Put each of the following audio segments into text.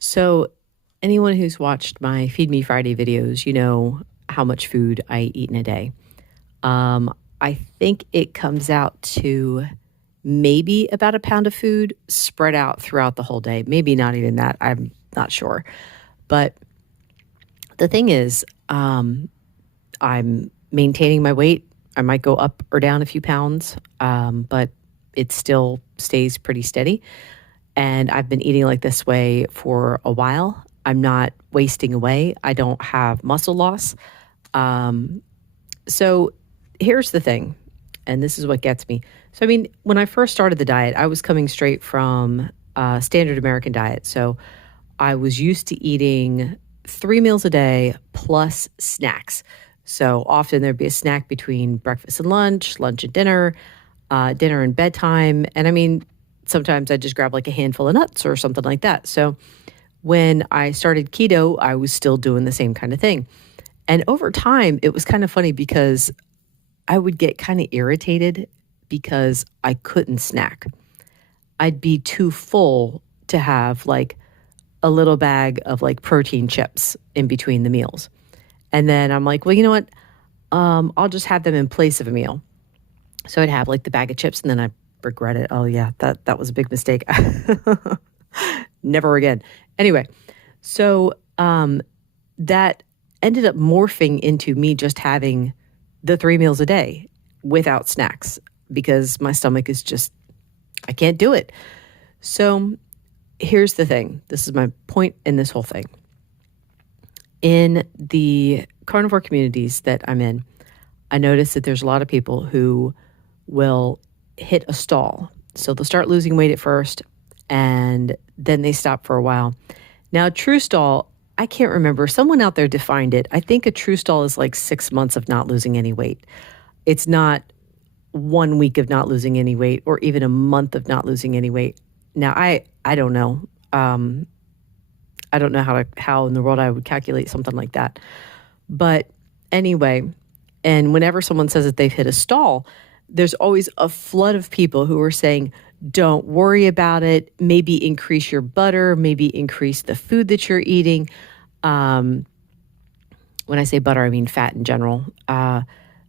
So, anyone who's watched my Feed Me Friday videos, you know how much food I eat in a day. I think it comes out to maybe about a pound of food spread out throughout the whole day. Maybe not even that. I'm not sure. But the thing is, I'm maintaining my weight. I might go up or down a few pounds, but it still stays pretty steady. And I've been eating like this way for a while. I'm not wasting away. I don't have muscle loss. Um, so here's the thing, and this is what gets me. So, I mean, when I first started the diet, I was coming straight from standard American diet. So I was used to eating 3 meals a day plus snacks. So often there'd be a snack between breakfast and lunch and dinner, dinner and bedtime. And I mean, sometimes I just grab like a handful of nuts or something like that. So when I started keto, I was still doing the same kind of thing. And over time, it was kind of funny because I would get kind of irritated because I couldn't snack. I'd be too full to have like a little bag of like protein chips in between the meals. And then I'm like, well, you know what? I'll just have them in place of a meal. So I'd have like the bag of chips and then I regret it. Oh yeah, that was a big mistake. Never again. Anyway, so that ended up morphing into me just having the 3 meals a day without snacks because my stomach is just, I can't do it. So here's the thing. This is my point in this whole thing. In the carnivore communities that I'm in, I notice that there's a lot of people who will hit a stall. So they'll start losing weight at first and then they stop for a while. Now, a true stall, I can't remember. Someone out there defined it. I think a true stall is like 6 months of not losing any weight. It's not 1 week of not losing any weight or even a month of not losing any weight. Now, I don't know. I don't know how in the world I would calculate something like that. But anyway, and whenever someone says that they've hit a stall, there's always a flood of people who are saying, don't worry about it. Maybe increase your butter, maybe increase the food that you're eating. When I say butter, I mean fat in general.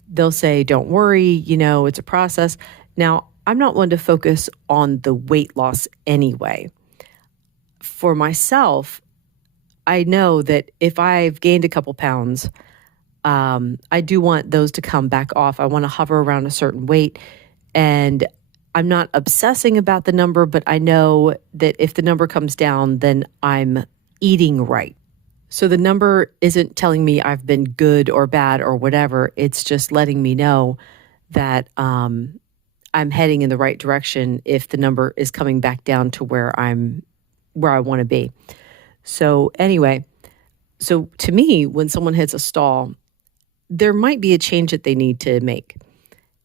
They'll say, don't worry, it's a process. Now, I'm not one to focus on the weight loss anyway. For myself, I know that if I've gained a couple pounds, I do want those to come back off. I want to hover around a certain weight. And I'm not obsessing about the number, but I know that if the number comes down, then I'm eating right. So the number isn't telling me I've been good or bad or whatever. It's just letting me know that I'm heading in the right direction if the number is coming back down to where I want to be. So anyway, so to me, when someone hits a stall, there might be a change that they need to make.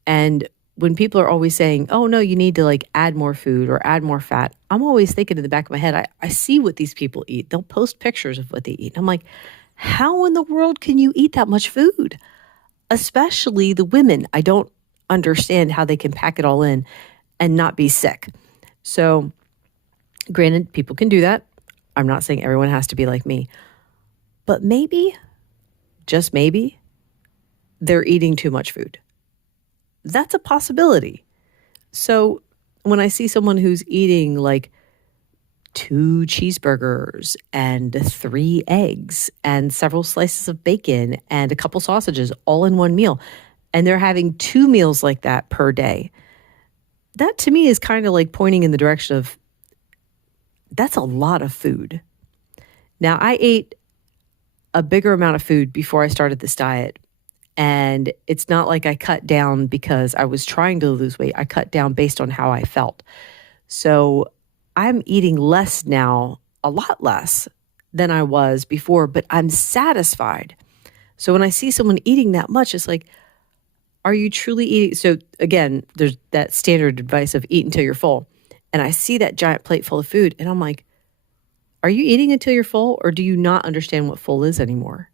And when people are always saying, oh no, you need to like add more food or add more fat, I'm always thinking in the back of my head, I see what these people eat. They'll post pictures of what they eat. I'm like, how in the world can you eat that much food? Especially the women. I don't understand how they can pack it all in and not be sick. So granted, people can do that. I'm not saying everyone has to be like me, but maybe, just maybe, they're eating too much food. That's a possibility. So when I see someone who's eating like 2 cheeseburgers and 3 eggs and several slices of bacon and a couple sausages all in one meal, and they're having 2 meals like that per day, that to me is kind of like pointing in the direction of that's a lot of food. Now, I ate a bigger amount of food before I started this diet. And it's not like I cut down because I was trying to lose weight. I cut down based on how I felt. So I'm eating less now, a lot less than I was before, but I'm satisfied. So when I see someone eating that much, it's like, are you truly eating? So again, there's that standard advice of eat until you're full. And I see that giant plate full of food and I'm like, are you eating until you're full or do you not understand what full is anymore?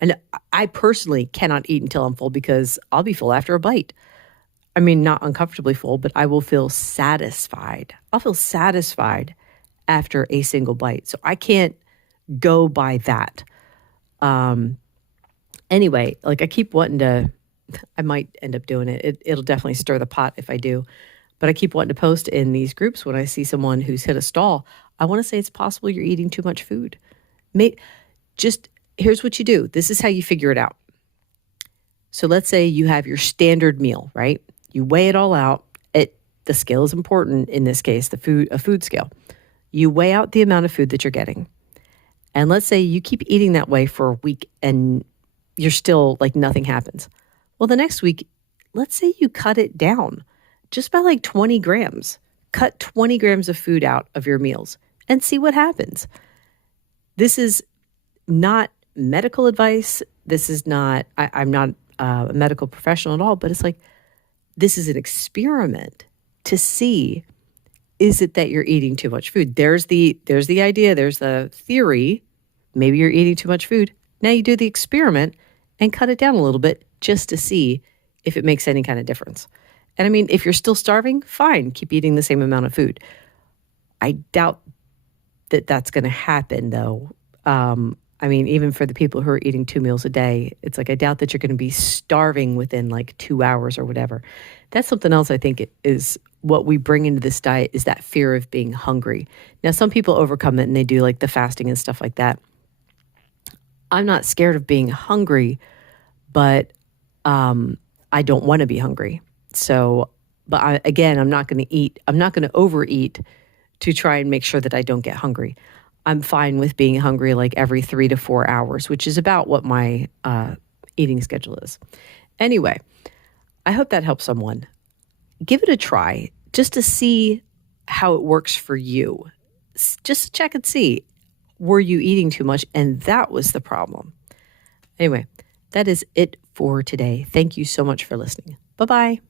And I personally cannot eat until I'm full because I'll be full after a bite. I mean, not uncomfortably full, but I will feel satisfied. I'll feel satisfied after a single bite. So I can't go by that. Anyway, like I keep wanting to, I might end up doing it. It'll definitely stir the pot if I do. But I keep wanting to post in these groups when I see someone who's hit a stall. I want to say it's possible you're eating too much food. Just here's what you do. This is how you figure it out. So let's say you have your standard meal, right? You weigh it all out. The scale is important in this case, a food scale. You weigh out the amount of food that you're getting. And let's say you keep eating that way for a week and you're still like nothing happens. Well, the next week, let's say you cut it down just by like 20 grams. Cut 20 grams of food out of your meals and see what happens. This is not medical advice. This is not, I'm not a medical professional at all, but it's like, this is an experiment to see, is it that you're eating too much food? There's the idea, there's the theory. Maybe you're eating too much food. Now you do the experiment and cut it down a little bit just to see if it makes any kind of difference. And I mean, if you're still starving, fine, keep eating the same amount of food. I doubt that that's going to happen though. I mean, even for the people who are eating 2 meals a day, it's like, I doubt that you're going to be starving within like 2 hours or whatever. That's something else I think is what we bring into this diet is that fear of being hungry. Now, some people overcome it and they do like the fasting and stuff like that. I'm not scared of being hungry, but I don't want to be hungry. So, but I'm not going to eat. I'm not going to overeat to try and make sure that I don't get hungry. I'm fine with being hungry like every 3 to 4 hours, which is about what my eating schedule is. Anyway, I hope that helps someone. Give it a try just to see how it works for you. Just check and see, were you eating too much? And that was the problem. Anyway, that is it for today. Thank you so much for listening. Bye-bye.